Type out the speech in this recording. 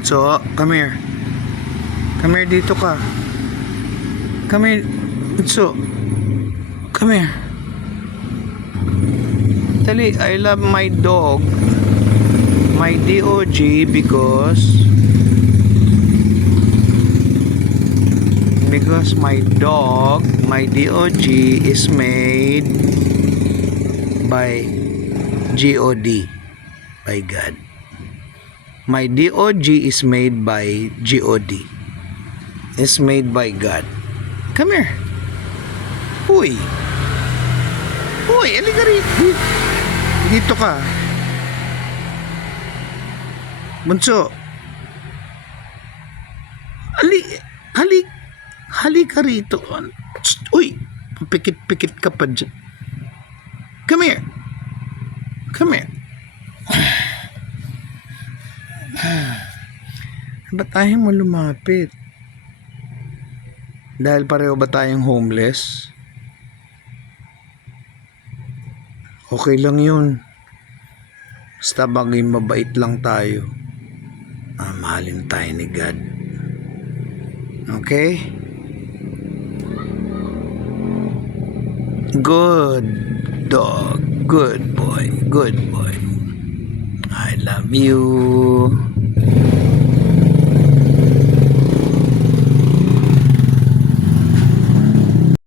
So, come here. Come here, dito ka. Come here. So, come here. Dali, I love my dog. My DOG because my dog, my DOG is made by God, by God. My DOG is made by God. It's made by God. Come here. Uy. Uy, halika rito. Dito ka. Bunso. Halika rito. Uy, pikit-pikit ka pa dyan. Come here. Come here. Ba't tayo mo lumapit? Dahil pareho ba tayong homeless? Okay lang yun. Basta bagay mabait lang tayo. Mahalin tayo ni God. Okay? Good dog. Good boy. Good boy. I love you.